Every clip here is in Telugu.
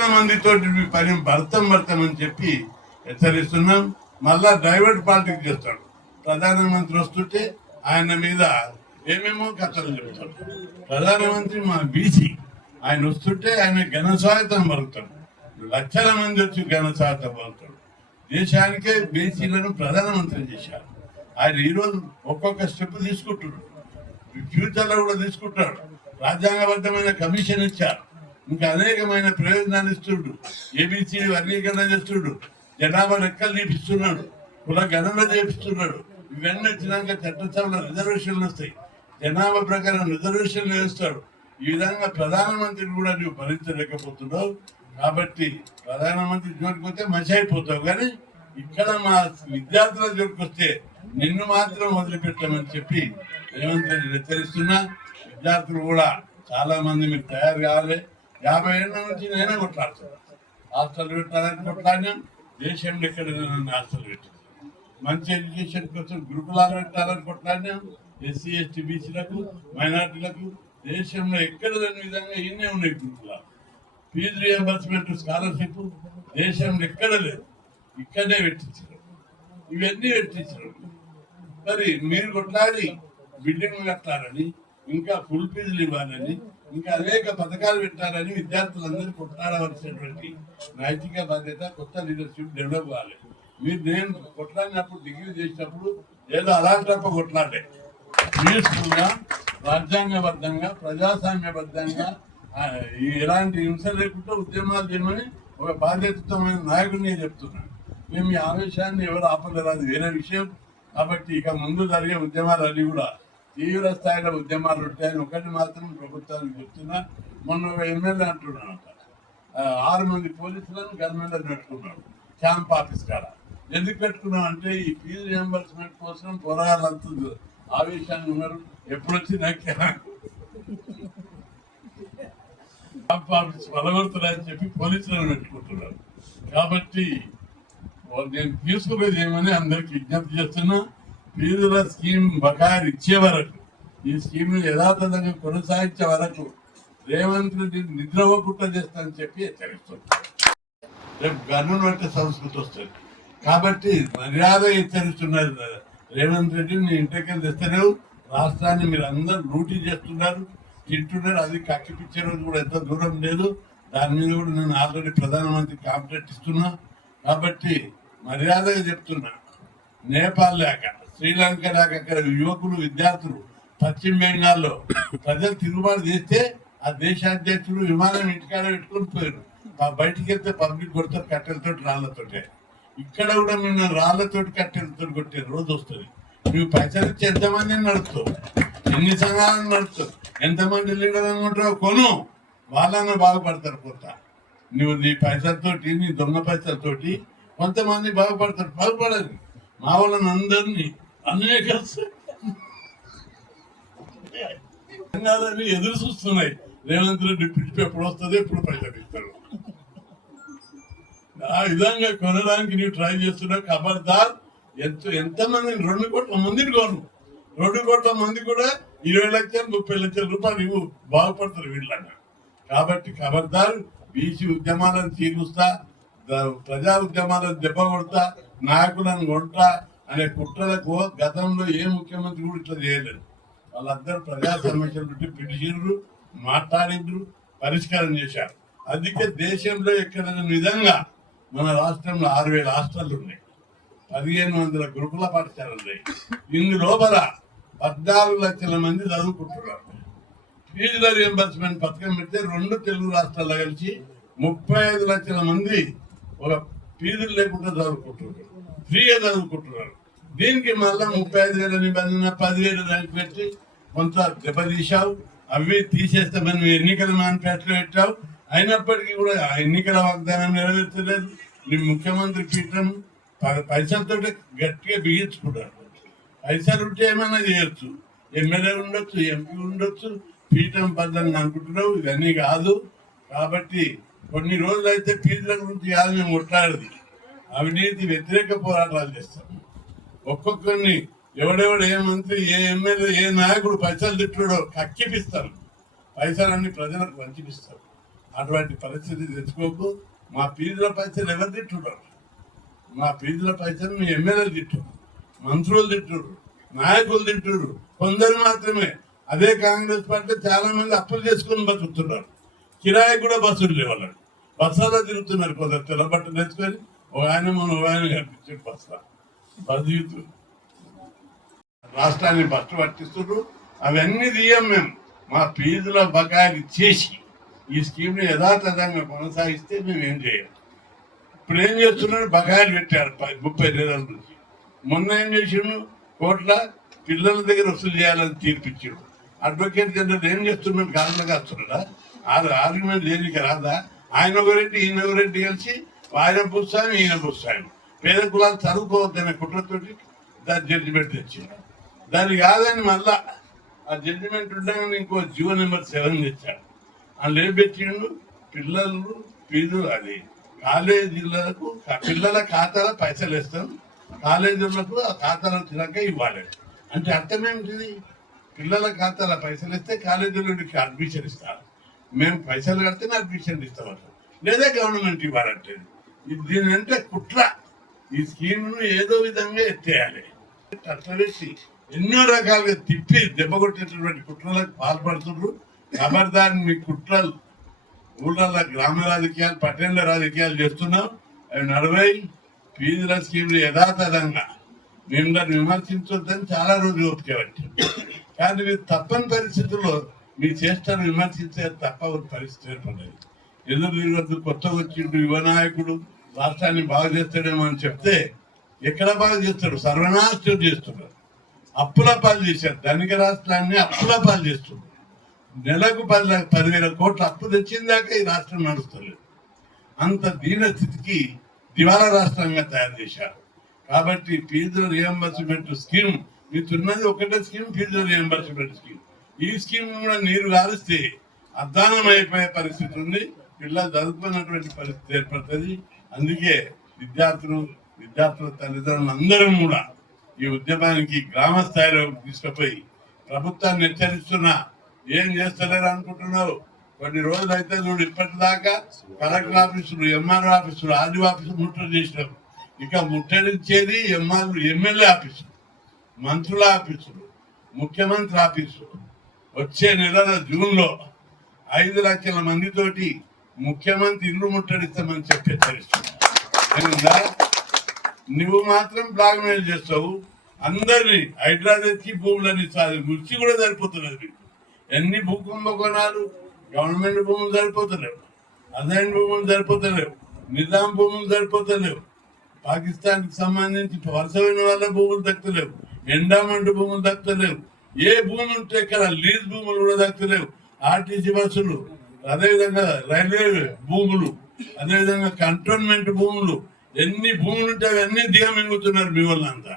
లక్షల మందితో పని భర్తమని చెప్పి హెచ్చరిస్తున్నాం. మళ్ళా డైవర్ట్ పాలిటిక్స్ చేస్తాడు. ప్రధానమంత్రి వస్తుంటే ఆయన మీద ఏమేమో కథలు చెప్తాడు. ప్రధానమంత్రి మా బీసీ, ఆయన వస్తుంటే ఆయన ఘనస్వాగతం పలుకుతాడు. లక్షల మంది వచ్చి ఘనస్వాగతం పలుకుతాడు. దేశానికే బీసీలను ప్రధానమంత్రి చేశారు. ఆయన ఈరోజు ఒక్కొక్క స్టెప్ తీసుకుంటున్నాడు. ఫ్యూచర్ లో కూడా తీసుకుంటాడు. రాజ్యాంగబద్ధమైన కమిషన్ ఇచ్చారు. ఇంకా అనేకమైన ప్రయోజనాలు ఇస్తుండు. ఏబిసి వర్గీకరణ చేస్తుండు. జనాభా లెక్కలు చూపిస్తున్నాడు. కుల గణన చేపిస్తున్నాడు. ఇవన్నీ వచ్చినాక చట్టసభలో రిజర్వేషన్లు వస్తాయి. జనాభా ప్రకారం రిజర్వేషన్లు వేస్తాడు. ఈ విధంగా ప్రధానమంత్రి కూడా నువ్వు భరించలేకపోతున్నావు. కాబట్టి ప్రధానమంత్రి జోలికి వస్తే మంచి అయిపోతావు. కానీ ఇక్కడ మా విద్యార్థుల జోలికి వస్తే నిన్ను మాత్రం వదిలిపెట్టామని చెప్పి రేవంత్ రెడ్డి హెచ్చరిస్తున్నా. విద్యార్థులు కూడా చాలా మంది మీరు తయారు కావాలి. 50 ఏళ్ళ నుంచి నేనే కొట్లాడుతాను. హాస్టల్ పెట్టాలని కొట్లాడినా. దేశంలో ఎక్కడ హాస్టల్ పెట్టాను. మంచి ఎడ్యుకేషన్ కోసం గురుకులాలు పెట్టాలని కొట్లాడినా. ఎస్సీ ఎస్టీ బీసీలకు మైనార్టీలకు దేశంలో ఎక్కడ లేని విధంగా ఇన్నే ఉన్నాయి గురుకులాలు. ఫీజు రియంబర్స్మెంట్ స్కాలర్షిప్ దేశంలో ఎక్కడ లేదు. ఇక్కడనే పెట్టించారు. ఇవన్నీ పెట్టించారు. మరి మీరు కొట్లాడి బిల్డింగ్లు కట్టాలని, ఇంకా ఫుల్ ఫీజులు ఇవ్వాలని, ఇంకా అనేక పథకాలు పెట్టాలని విద్యార్థులందరూ కొట్లాడవలసినటువంటి నైతిక బాధ్యత. కొత్త లీడర్షిప్ డెవలప్ కావాలి. మీరు నేను కొట్లాడినప్పుడు డిగ్రీ చేసినప్పుడు ఏదో అలాంటప్పుడు కొట్లాడే పీస్ఫుల్గా, రాజ్యాంగబద్ధంగా, ప్రజాస్వామ్యబద్ధంగా, ఎలాంటి హింస లేకుండా ఉద్యమాలు చేయమని ఒక బాధ్యతమైన నాయకుడిని చెప్తున్నాను. మేము ఈ ఆవేశాన్ని ఎవరు ఆపలేరు, అది వేరే విషయం. కాబట్టి ఇక ముందు జరిగే ఉద్యమాలన్నీ కూడా తీవ్ర స్థాయిలో ఉద్యమాలు ఉంటాయని ఒకటి మాత్రం ప్రభుత్వానికి చెప్తున్నా. మొన్న ఒక ఎమ్మెల్యే అంటున్నాను, 6 మంది పోలీసులను గవర్నమెంట్ పెట్టుకున్నాడు క్యాంప్ ఆఫీస్ కాడ. ఎందుకు పెట్టుకున్నాం అంటే ఈ ఫీజు రియంబర్స్మెంట్ కోసం పోరాడాలంతా ఆవేశాన్ని ఉన్నారు. ఎప్పుడొచ్చి నాకు క్యాంప్ ఆఫీస్ పలగొడుతున్నారని చెప్పి పోలీసులను పెట్టుకుంటున్నారు. కాబట్టి నేను తీసుకుపోయేది ఏమని అందరికి విజ్ఞప్తి చేస్తున్నా. ఫీజుల స్కీమ్ బకాయిలు ఇచ్చే వరకు, ఈ స్కీమ్ ను యథాతథంగా కొనసాగించే వరకు రేవంత్ రెడ్డి నిద్రపోకుండా చేస్తానని చెప్పి హెచ్చరిస్తుంది. రేపు గన్నును బట్టి సంస్కృతి వస్తుంది. కాబట్టి మర్యాద హెచ్చరిస్తున్నారు. రేవంత్ రెడ్డిని నీ ఇంటికి తెస్తలేవు. రాష్ట్రాన్ని మీరు అందరూ లూటీ చేస్తున్నారు, తింటున్నారు. అది కక్కిపించే రోజు కూడా ఎంత దూరం లేదు. దాని మీద కూడా నేను ఆల్రెడీ ప్రధానమంత్రి కాంప్లైంట్ ఇస్తున్నా. కాబట్టి మర్యాదగా చెప్తున్నా, నేపాల్ లేక, శ్రీలంక లేక అక్కడ యువకులు విద్యార్థులు పశ్చిమ బెంగాల్లో ప్రజలు తిరుగుబాటు చేస్తే ఆ దేశాధ్యక్షుడు విమానం ఇంటికాడ పెట్టుకొని పోయారు. బయటికి వెళ్తే పబ్లిక్ కొడతారు కట్టెలతో, రాళ్లతోటే. ఇక్కడ కూడా మేము రాళ్లతోటి కట్టెలతో కొట్టే రోజు వస్తుంది. నువ్వు పైసలు ఇచ్చి ఎంతమందిని నడుపుతావు, ఎన్ని సంఘాలను నడుపుతావు, ఎంతమంది లీడర్ అనుకుంటావు కొను, వాళ్ళని బాగుపడతారు. కొత్త నువ్వు నీ పైసలతోటి, నీ దొంగ పైసలతోటి కొంతమంది బాగుపడతారు. బాగుపడాలి. మా వాళ్ళని అందరినీ అనేక ఎదురు చూస్తున్నాయి. రేవంత్ రెడ్డి పిలిపి ఎప్పుడు వస్తుంది, ఎప్పుడు పైసలు ఇస్తారు. ఆ విధంగా కొనడానికి నీవు ట్రై చేస్తున్నావు. ఖబర్దార్. ఎంతమంది 2 కోట్ల మందిని కొను. 2 కోట్ల మంది కూడా 20 లక్షలు 30 లక్షల రూపాయలు ఇవ్వు, బాగుపడతారు వీళ్ళన్నా. కాబట్టి ఖబర్దార్. బీసీ ఉద్యమాలను తీరుస్తా, ప్రజా ఉద్యమాలను దెబ్బ కొడతా, నాయకులను కొడతా అనే కుట్రలకు గతంలో ఏ ముఖ్యమంత్రి కూడా ఇట్లా చేయలేదు. వాళ్ళందరూ ప్రజా సమస్యల నుండి పిలిచిండ్రు, మాట్లాడిండ్రు, పరిష్కారం చేశారు. అందుకే దేశంలో ఎక్కడైనా విధంగా మన రాష్ట్రంలో 6000 హాస్టళ్లు ఉన్నాయి, 1500 గురుకుల పాఠశాలలు ఉన్నాయి. ఇందులోపల 14 లక్షల మంది చదువుకుంటున్నారు. ఫీజుల రియంబర్స్మెంట్ పథకం పెడితే 2 తెలుగు రాష్ట్రాల్లో కలిసి 35 లక్షల మంది ఒక ఫీజులు లేకుండా చదువుకుంటున్నారు, ఫ్రీగా చదువుకుంటున్నారు. దీనికి మళ్ళా 35,000 నిబంధన 10,000 దానికి పెట్టి కొంత దెబ్బతీశావు. అవి తీసేస్తామని ఎన్నికల మేనిఫెస్టోలో పెట్టావు. అయినప్పటికీ కూడా ఆ ఎన్నికల వాగ్దానం నెరవేర్చలేదు. నీ ముఖ్యమంత్రి పీఠం పైసలతో గట్టిగా బిగించుకుంటారు. పైసలు ఉంటే ఏమైనా చేయొచ్చు, ఎమ్మెల్యే ఉండొచ్చు, ఎంపీ ఉండొచ్చు, పీఠం పద్ధతి అనుకుంటున్నావు. ఇవన్నీ కాదు. కాబట్టి కొన్ని రోజులు అయితే ఫీజుల గురించి కాదు మేము కొట్లాడేది, అవినీతి వ్యతిరేక పోరాటాలు చేస్తాం. ఒక్కొక్కరిని ఎవడెవడు ఏ మంత్రి, ఏ ఎమ్మెల్యే, ఏ నాయకుడు పైసలు తిట్టాడో కక్కిపిస్తాం. పైసలన్నీ ప్రజలకు పంచిపిస్తాం. అటువంటి పరిస్థితి తెచ్చుకోకు. మా ఫీజుల పైసలు ఎవరు తింటున్నారు? మా ఫీజుల పైసలు మీ ఎమ్మెల్యేలు తింటున్నారు, మంత్రులు తింటున్నారు, నాయకులు తింటున్నారు, కొందరు మాత్రమే. అదే కాంగ్రెస్ పార్టీ చాలా మంది అప్పులు చేసుకుని బతుకుతున్నారు. కిరాయి కూడా బస్సులు లేవాళ్ళు, బస్సులో తిరుగుతున్నారు. కొందరు తెల్లబట్టలు తెచ్చుకొని ఒక ఆయన కనిపించాడు బస్సు రాష్ట్రాన్ని బస్సు పట్టిస్తున్నారు. అవన్నీ తీయం మేము. మా ఫీజుల బకాయిలు ఇచ్చేసి ఈ స్కీమ్ని యథాతథంగా కొనసాగిస్తే మేము ఏం చేయాలి? ఇప్పుడు ఏం చేస్తున్నాడు? బకాయిలు పెట్టారు 30 నెలల నుంచి. మొన్న ఏం చేసిండు? కోట్ల పిల్లల దగ్గర వసూలు చేయాలని తీర్పిచ్చాడు. అడ్వకేట్ జనరల్ ఏం చేస్తున్నాడు? కారణంగా వస్తున్నాడా? ఆర్గ్యుమెంట్ దేనికి రాదా? ఆయన ఒకరెడ్డి ఈయన ఒకరెడ్డి కలిసి ఆయన పుస్తకం ఈయన పుస్తకం పేద కులాలు చదువుకోవద్దనే కుట్రతోటి దాని జడ్జిమెంట్ తెచ్చాడు. దాన్ని కాదని మళ్ళా ఆ జడ్జిమెంట్ ఉండగానే ఇంకో జీవో నెంబర్ 7 తెచ్చాడు. అందులో ఏం పెట్టిండు? పిల్లలు ఫీజు అది కాలేజీలకు పిల్లల ఖాతాలో పైసలు వేస్తాం, కాలేజీలకు ఆ ఖాతాలో వచ్చినాక ఇవ్వాలి. అంటే అర్థం ఏమిటిది? పిల్లల ఖాతాలో పైసలు ఇస్తే కాలేజీలోకి అడ్మిషన్ ఇస్తారు. మేము పైసలు కడితేనే అడ్మిషన్ ఇస్తామంట, లేదా గవర్నమెంట్ ఇవ్వాలంటే. దీని అంటే కుట్ర. ఈ స్కీమ్ను ఏదో విధంగా ఎత్తేయాలి. అట్లా వేసి ఎన్నో రకాలుగా తిప్పి దెబ్బ కొట్టేటటువంటి కుట్రలకు పాల్పడుతున్నారు. ఖబర్దార్, మీ కుట్రలు ఊళ్ళల్లో గ్రామ రాజకీయాలు, పట్టణ రాజకీయాలు చేస్తున్నాం. అవి నడవై. ఫీజుల స్కీమ్లు యథాతథంగా మిమ్మల్ని విమర్శించొద్దని చాలా రోజులు ఒప్పుకోవచ్చు. కానీ మీరు తప్పని పరిస్థితుల్లో మీ చేష్టను విమర్శించే తప్ప పరిస్థితి ఏర్పడలేదు. ఎదురు తిరగద్దు, కొత్తగా వచ్చిండు యువ నాయకుడు రాష్ట్రాన్ని బాగు చేస్తాడేమో అని చెప్తే ఎక్కడ బాగు చేస్తాడు? సర్వనాశనం చేస్తున్నారు. అప్పుల పాలు చేశారు. ధనిక రాష్ట్రాన్ని అప్పుల పాలు చేస్తున్నారు. నెలకు 10,000 కోట్ల అప్పు తెచ్చిందాకా ఈ రాష్ట్రం నడుస్తలేదు. అంత దీన స్థితికి దివాలా రాష్ట్రంగా తయారు చేశారు. కాబట్టి ఫీజుల రియంబర్స్మెంట్ స్కీమ్ మీకున్నది ఒకటే స్కీమ్, ఫీజుల రియంబర్స్మెంట్ స్కీమ్. ఈ స్కీమ్ కూడా నీరు గారిస్తే అధ్వానం అయిపోయే పరిస్థితి ఉంది. పిల్లలు చదువుకున్నటువంటి పరిస్థితి ఏర్పడుతుంది. అందుకే విద్యార్థుల తల్లిదండ్రులు అందరం కూడా ఈ ఉద్యమానికి గ్రామ స్థాయిలో తీసుకుపోయి ప్రభుత్వాన్ని హెచ్చరిస్తున్నా. ఏం చేస్తలేరు అనుకుంటున్నావు? కొన్ని రోజులు అయితే చూడు, ఇప్పటిదాకా కలెక్టర్ ఆఫీసులు, ఎంఆర్ఓ ఆఫీసులు, ఆర్డీఓ ఆఫీసులు ముట్టడి చేసినారు. ఇక ముట్టడించేది ఎమ్మెల్యే ఆఫీసులు, మంత్రుల ఆఫీసులు, ముఖ్యమంత్రి ఆఫీసు. వచ్చే నెల జూన్లో 5 లక్షల మందితోటి ముఖ్యమంత్రి ఇల్లు ముట్టడిస్తామని చెప్పి హెచ్చరిస్తున్నా. నువ్వు మాత్రం బ్లాక్ మెయిల్ చేస్తావు అందరినీ. హైదరాబాద్కి భూములని గుర్చి కూడా సరిపోతున్నది. ఎన్ని భూకుంభకోణాలు! గవర్నమెంట్ భూములు సరిపోతలేవు, అజైన్ భూములు సరిపోతలేవు, నిజాం భూములు సరిపోతలేవు, పాకిస్తాన్కి సంబంధించి వలసమైన వాళ్ళ భూములు దక్కలేవు, ఎండామెంట్ భూములు దక్కలేవు. ఏ భూమి ఉంటే ఇక్కడ లీజ్ భూములు కూడా దక్కలేవు. ఆర్టీసీ బస్సులు, అదేవిధంగా రైల్వే భూములు, అదేవిధంగా కంటోన్మెంట్ భూములు, ఎన్ని భూములు ఉంటే అవన్నీ దిగమింగుతున్నారు మీ వాళ్ళంతా.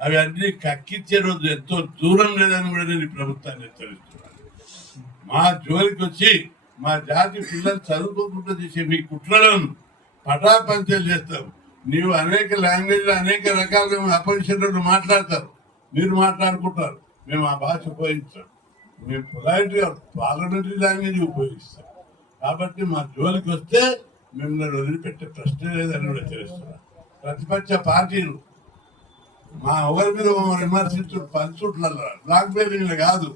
అవి అన్ని కక్కిచ్చే రోజు ఎంతో దూరం లేదని కూడా నేను ప్రభుత్వాన్ని హెచ్చరిస్తున్నాను. మా జోలికి వచ్చి మా జాతి పిల్లలు చదువుకోకుండా చేసే మీ కుట్రలను పటాపంచలు చేస్తాం. నీవు అనేక లాంగ్వేజ్లో అనేక రకాలుగా అపోజిషన్ మాట్లాడతారు, మీరు మాట్లాడుకుంటారు. మేము ఆ భాష ఉపయోగిస్తాం. మేము పొలైట్గా పార్లమెంటరీ లాంగ్వేజ్ ఉపయోగిస్తాం. కాబట్టి మా జోలికి వస్తే మిమ్మల్ని వదిలిపెట్టే ప్రశ్న లేదని కూడా తెలుస్తున్నాం. ప్రతిపక్ష పార్టీలు మా ఎవరి మీద విమర్శించు పరిస్థితులలో బ్లాక్ మెయిలింగ్ కాదు,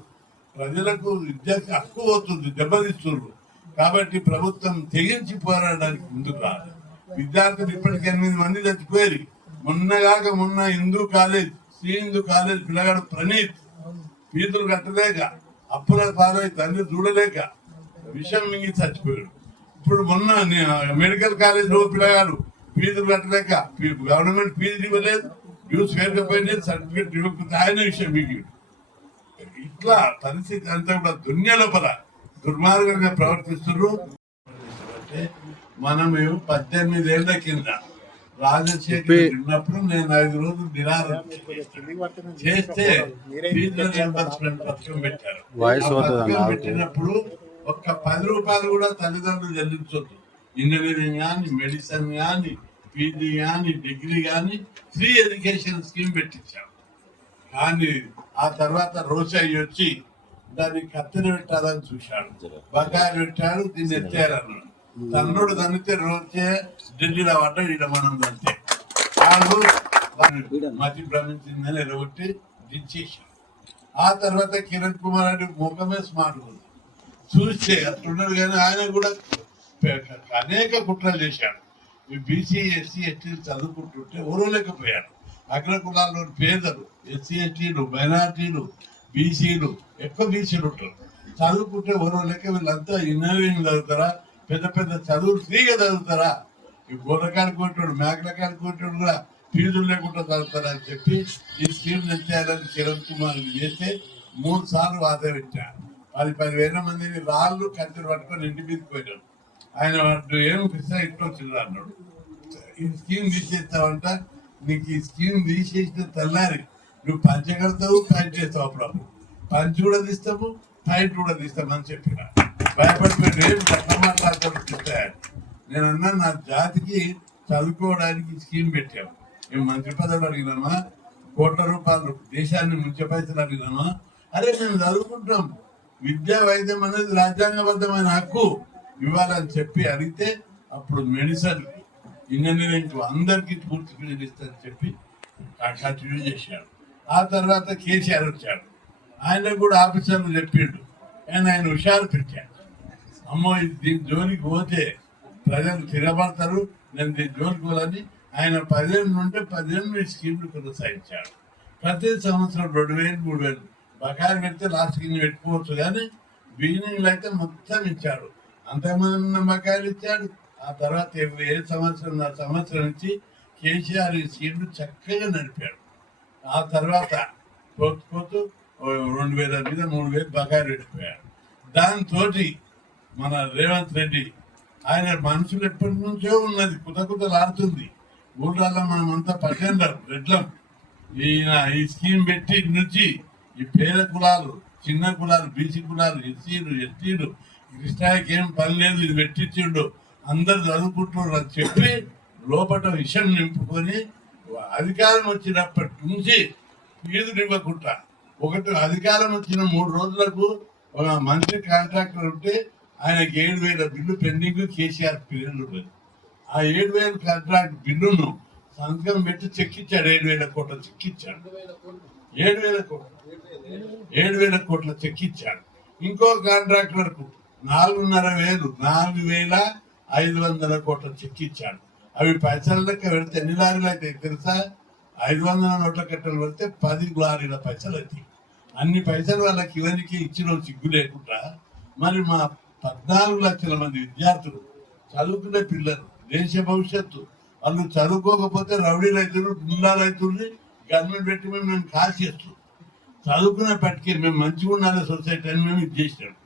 ప్రజలకు విద్యకు హక్కు అవుతుంది, దెబ్బతీస్తున్నారు. కాబట్టి ప్రభుత్వం తెగించి పోరాడడానికి ముందుకు రాదు. విద్యార్థులు ఇప్పటికి 8 మంది చచ్చిపోయారు. మొన్న హిందూ కాలేజ్, శ్రీ హిందూ కాలేజ్ పిల్లగాడు ప్రణీత్ ఫీజులు కట్టలేక, అప్పుల పాలై తండ్రి చూడలేక విషం మింగి చచ్చిపోయాడు. ఇప్పుడు మొన్న మెడికల్ కాలేజ్లో పిల్లగాడు ఫీజులు కట్టలేక గవర్నమెంట్ ఫీజులు ఇవ్వలేదు, డ్యూస్ వేరకపోయినది, సర్టిఫికేట్ ఇవ్వకపోతే ఆయన విషయం మిగి. ఇట్లా పరిస్థితి అంతా కూడా దునియా లోపల దుర్మార్గంగా ప్రవర్తిస్తున్నారు. మనము 18 ఏళ్ల కింద రాజశేఖర్ ఉన్నప్పుడు నేను 5 రోజులు నిరాహారం చేస్తే ఫీజుల రియంబర్స్మెంట్ పథకం పెట్టారు. పథకం పెట్టినప్పుడు ఒక్క 10 రూపాయలు కూడా తల్లిదండ్రులు చెల్లించొద్దు. ఇంజనీరింగ్ కానీ, మెడిసిన్ కానీ, పీజీ కానీ, డిగ్రీ కానీ ఫ్రీ ఎడ్యుకేషన్ స్కీమ్ పెట్టించారు. కానీ ఆ తర్వాత రోషయ్య వచ్చి దాన్ని కత్తెర పెట్టాలని చూశాడు, బకాయిలు పెట్టాడు, దీన్ని ఎత్తారన్నాడు. తన్నుడు తన్నితే రోజే ఢిల్లీలో పడ్డ ఈడ మనం అంతే. వాళ్ళు మతి భ్రమించిందని ఎరగొట్టి దించేసి, ఆ తర్వాత కిరణ్ కుమార్ రెడ్డి ముఖమే స్మార్ట్ ఉంది, చూస్తే అట్లున్నాడు. కానీ ఆయన కూడా అనేక కుట్రలు చేశాడు. బీసీ ఎస్సీ ఎస్టీలు చదువుకుంటుంటే ఓరలేకపోయాడు. అగ్ర కులాల్లో పేదలు, ఎస్సీ ఎస్టీలు, మైనార్టీలు, బీసీలు, ఎక్కువ బీసీలు ఉంటారు. చదువుకుంటే ఓరలేక వీళ్ళంతా ఇంజనీరింగ్ చదువుతారా, పెద్ద పెద్ద చదువులు ఫ్రీగా చదువుతారా, ఈ గొర్రెకాడికి కొట్టాడు, మేకలకాడికి కొట్టాడు కూడా ఫీజులు లేకుండా చదువుతారా అని చెప్పి ఈ స్కీమ్ తెచ్చేయాలని కిరణ్ కుమార్ చేస్తే 3 సార్లు వాద పెట్టారు. 10,000 మందిని రాళ్ళు కట్టెలు పట్టుకొని ఇంటి మీదకి పోయాడు. ఆయన వాడు ఏం పిస్తా ఇంట్లో వచ్చిండ్రు అన్నాడు, ఈ స్కీమ్ తీసేస్తావంట, నీకు ఈ స్కీమ్ తీసేసిన తెల్లారి నువ్వు పంచ కడతావు, ప్యాంట్ చేస్తావు, అప్పుడప్పుడు పంచి కూడా తీస్తాము, ప్యాంట్ కూడా తీస్తామని చెప్పిన. భయపడిపోయి ఏం చట్టం మాట్లాడుతూ నేను అన్నా, నా జాతికి చదువుకోవడానికి స్కీమ్ పెట్టాము, మేము మంత్రి పదవులు అడిగినామా, కోట్ల రూపాయలు దేశాన్ని ముంచే పైసలు అడిగినామా? అరే మేము చదువుకుంటాం, విద్యా వైద్యం అనేది రాజ్యాంగబద్ధమైన హక్కు ఇవ్వాలని చెప్పి అడిగితే అప్పుడు మెడిసిన్ ఇంజనీరింగ్ అందరికీ పూర్తి ఫీజులు ఇస్తారని చెప్పి కంటిన్యూ చేశాడు. ఆ తర్వాత కేసీఆర్ వచ్చాడు, ఆయన కూడా ఆఫీసర్లు చెప్పిండు, ఆయన హుషారు పెట్టాడు. అమ్మో దీని జోలికి పోతే ప్రజలు తిరగబడతారు, నేను దీని జోలికి పోదని ఆయన 10 నుండి 18 స్కీమ్లు కొనసాగించాడు. ప్రతి సంవత్సరం 2,000, 3,000 బకాయిలు పెడితే లాస్ట్కి పెట్టుకోవచ్చు, కానీ బిగినింగ్లో అయితే మొత్తం ఇచ్చాడు. అంతమంది బకాయిలు ఇచ్చాడు. ఆ తర్వాత ఏ సంవత్సరం ఆ సంవత్సరం నుంచి కేసీఆర్ ఈ స్కీమ్లు చక్కగా నడిపాడు. ఆ తర్వాత పోతూ 2,000 మీద 3,000 బకాయిలు పెట్టిపోయాడు. దాంతో మన రేవంత్ రెడ్డి ఆయన మనసులు ఎప్పటి నుంచో ఉన్నది, కుతకుతలాడుతుంది. ఊళ్ళల్లో మనం అంతా పట్టేంటారు రెడ్లం. ఈయన ఈ స్కీమ్ పెట్టి నుంచి ఈ పేద కులాలు, చిన్న కులాలు, బీసీ కులాలు, ఎస్సీలు, ఎస్టీలు, కృష్ణాకి ఏం పని లేదు, ఇది పెట్టించిండు, అందరు చదువుకుంటున్నారు అని చెప్పి లోపల విషయం నింపుకొని అధికారం వచ్చినప్పటి నుంచి ఫీజులు ఇవ్వకుండా, ఒకటి అధికారం వచ్చిన 3 రోజులకు ఒక మంత్రి కాంట్రాక్టర్ ఉంటే ఆయనకి 7,000 బిల్లు పెండింగ్ కేసీఆర్ పీరియడ్ ఉండదు. ఆ 7,000 కాంట్రాక్ట్ బిల్లును సంతకం పెట్టి చెక్కిచ్చాడు. 7,000 కోట్ల చెక్కిచ్చాడు. 7,000 కోట్లు 7,000 కోట్ల చెక్కిచ్చాడు. ఇంకో కాంట్రాక్టర్కు 4,500 4,500 కోట్ల చెక్కిచ్చాడు. అవి పైసల లెక్క పెడితే ఎన్ని లారీలు అవుతాయి తెలుసా? 500 నోట్ల కట్టలు పెడితే 10 లారీల పైసలు అవుతాయి. అన్ని పైసలు వాళ్ళకి ఇవన్నీ ఇచ్చిన సిగ్గు లేకుండా మరి మా 14 లక్షల మంది విద్యార్థులు, చదువుకునే పిల్లలు, దేశ భవిష్యత్తు, వాళ్ళు చదువుకోకపోతే రౌడీ రైతులు, గుండా రైతుల్ని గవర్నమెంట్ పెట్టి మేము కాల్ చేస్తాం. చదువుకునే పట్టుకే మేము మంచిగా ఉండాలి సొసైటీ అని మేము ఇది చేసినాం.